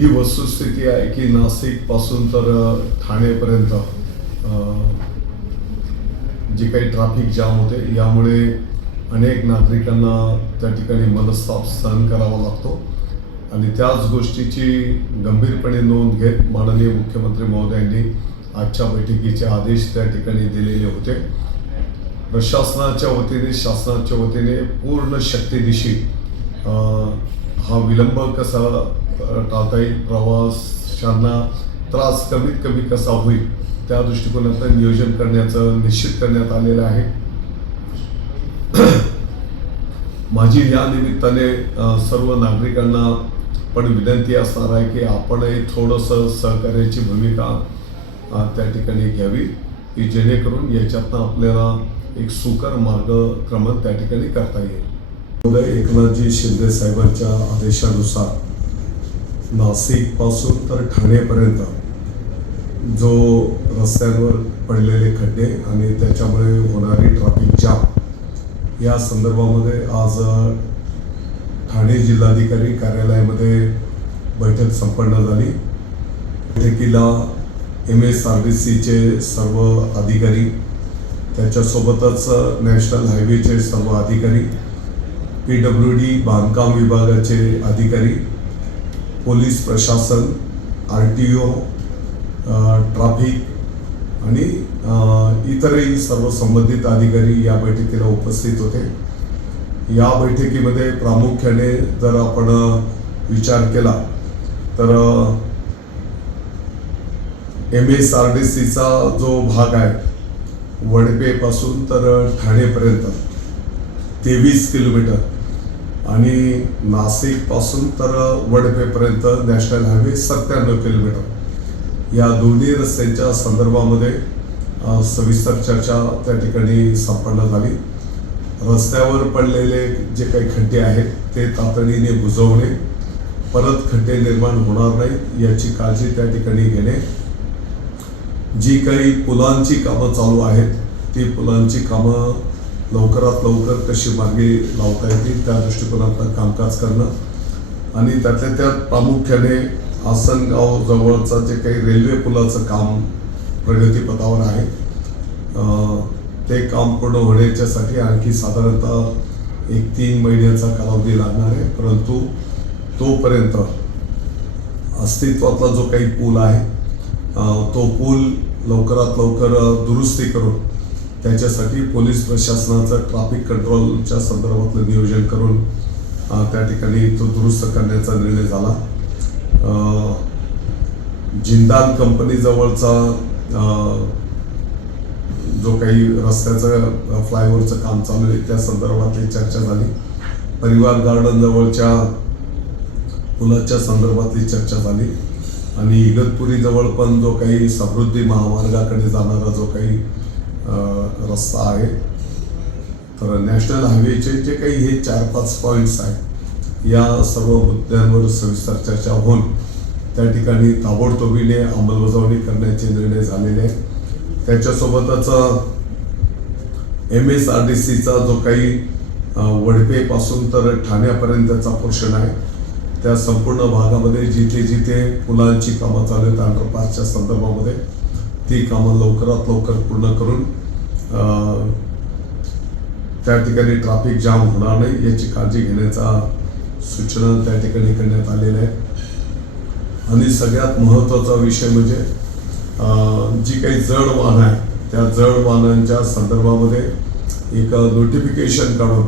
ही वस्तुस्थिती आहे की नाशिकपासून तर ठाणेपर्यंत जे काही ट्रॅफिक जाम होते यामुळे अनेक नागरिकांना त्या ठिकाणी मनस्ताप सहन करावा लागतो आणि त्याच गोष्टीची गंभीरपणे नोंद घेत माननीय मुख्यमंत्री महोदयांनी आजच्या बैठकीचे आदेश त्या ठिकाणी दिलेले होते। प्रशासनाच्या वतीने शासनाच्या वतीने पूर्ण शक्तीनिशी हा विलंब कसा टाळता येईल, प्रवाशांना त्रास कमीत कमी कसा होईल त्या दृष्टिकोनातून नियोजन करण्याचं निश्चित करण्यात आलेलं आहे। माझी या निमित्ताने सर्व नागरिकांना पण विनंती असणार आहे की आपणही थोडंसं सहकार्याची भूमिका त्या ठिकाणी घ्यावी की जेणेकरून याच्यातनं आपल्याला एक सुकर मार्गक्रमण त्या ठिकाणी करता येईल। एकनाथजी शिंदे साहेबांच्या आदेशानुसार नाशिकपासून तर ठाणेपर्यंत जो रस्त्यांवर पडलेले खड्डे आणि त्याच्यामुळे होणारी ट्रॅफिक जाम या संदर्भामध्ये आज ठाणे जिल्हाधिकारी कार्यालयामध्ये बैठक संपन्न झाली। बैठकीला MSRDCचे सर्व अधिकारी, त्याच्यासोबतच नॅशनल हायवेचे सर्व अधिकारी, PWD बांधकाम विभागाचे अधिकारी, पोलीस प्रशासन, RTO, ट्रॅफिक आणि इतरही सर्व संबंधित अधिकारी या बैठकीला उपस्थित होते। या बैठकीमध्ये प्रामुख्याने जर आपण विचार केला तर MSRDCचा जो भाग आहे वडपेपासून तर ठाणेपर्यंत 23 किलोमीटर आणि नाशिकपासून तर वडपेपर्यंत नॅशनल हायवे 97 किलोमीटर या दोन्ही रस्त्यांच्या संदर्भामध्ये सविस्तर चर्चा त्या ठिकाणी संपन्न झाली। रस्त्यावर पडलेले जे काही खड्डे आहेत ते तातडीने बुजवणे, परत खड्डे निर्माण होणार नाहीत याची काळजी त्या ठिकाणी घेणे, जी काही पुलांची कामं चालू आहेत ती पुलांची कामं लवकरात लवकर कशी मार्गी लावता येतील त्या दृष्टिकोनातून कामकाज करणं आणि त्यातल्या त्यात प्रामुख्याने आसनगाव जवळचा जे काही रेल्वे पुलाचं काम प्रगतीपथावर आहे ते काम पूर्ण होण्याच्यासाठी आणखी साधारणतः 1-3 महिन्याचा कालावधी लागणार आहे, परंतु तोपर्यंत अस्तित्वातला जो काही पूल आहे तो पूल लवकरात लवकर दुरुस्ती करून त्याच्यासाठी पोलीस प्रशासनाचं ट्रॅफिक कंट्रोलच्या संदर्भातलं नियोजन करून त्या ठिकाणी तो दुरुस्त करण्याचा निर्णय झाला। जिंदाल कंपनी जवळचा जो काही रस्त्याचं फ्लायओव्हरचं काम चालू आहे त्या संदर्भातली चर्चा झाली। परिवार गार्डन जवळच्या पुलाच्या संदर्भातली चर्चा झाली आणि इगतपुरी जवळ पण जो काही समृद्धी महामार्गाकडे जाणारा जो काही रस्ता आहे तर नॅशनल हायवेचे जे काही हे 4-5 पॉईंट्स आहेत या सर्व मुद्द्यांवर सविस्तर चर्चा होऊन त्या ठिकाणी ताबडतोबीने अंमलबजावणी करण्याचे निर्णय झालेले आहेत। त्याच्यासोबतच MSRDCचा जो काही वडपेपासून तर ठाण्यापर्यंतचा पोर्शन आहे त्या संपूर्ण भागामध्ये जिथे जिथे पुलांची कामं चालू आहेत अंडरपासच्या संदर्भामध्ये ती कामं लवकरात लवकर पूर्ण करून त्या ठिकाणी ट्रॅफिक जाम होणार नाही याची काळजी घेण्याचा सूचना त्या ठिकाणी करण्यात आलेल्या आहे। आणि सगळ्यात महत्त्वाचा विषय म्हणजे जी काही जड वाहनं आहे त्या जड वाहनांच्या संदर्भामध्ये एक नोटिफिकेशन काढून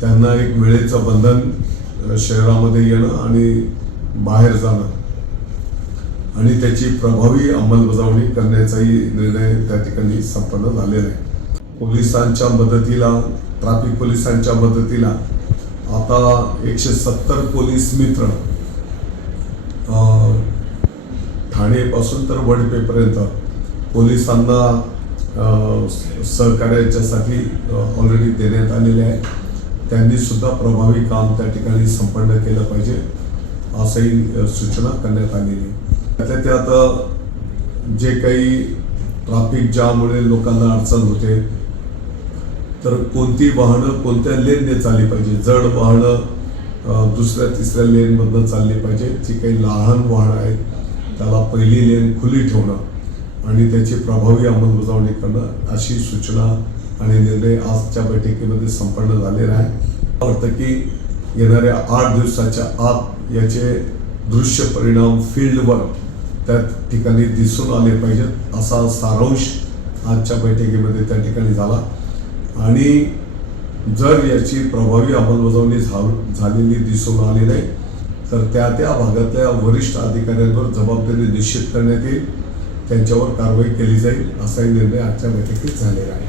त्यांना एक वेळेचं बंधन शहरामध्ये येणं आणि बाहेर जाणं आणि त्याची प्रभावी अंमलबजावणी करण्याचाही निर्णय त्या ठिकाणी संपन्न झालेला आहे। पोलिसांच्या मदतीला, ट्रॅफिक पोलिसांच्या मदतीला आता 170 पोलीस मित्र ठाणेपासून तर वडपेपर्यंत पोलिसांना सहकार्याच्यासाठी ऑलरेडी देण्यात आलेले आहे। त्यांनी सुद्धा प्रभावी काम त्या ठिकाणी संपन्न केलं पाहिजे असंही सूचना करण्यात आलेली आहे। त्यातल्या त्यात जे काही ट्रॅफिक जाममुळे लोकांना अडचण होते तर कोणती वाहनं कोणत्या लेनने चालली पाहिजे, जड वाहनं दुसऱ्या तिसऱ्या लेनमधनं चालली पाहिजे. जी काही लहान वाहनं आहेत त्याला पहिली लेन खुली ठेवणं आणि त्याची प्रभावी अंमलबजावणी करणं अशी सूचना आणि निर्णय आजच्या बैठकीमध्ये संपन्न झालेला आहे. मला वाटतं की येणाऱ्या 8 दिवसाच्या आत याचे दृश्य परिणाम फील्डवर त्या ठिकाणी दिसून आले पाहिजेत असा सारांश आजच्या बैठकीमध्ये त्या ठिकाणी झाला. आणि जर याची प्रभावी अंमलबजावणी झालेली दिसून आली नाही तर त्या भागातल्या वरिष्ठ अधिकाऱ्यांवर जबाबदारी निश्चित करण्यात येईल, त्यांच्यावर कारवाई केली जाईल असाही निर्णय आजच्या बैठकीत झालेला आहे.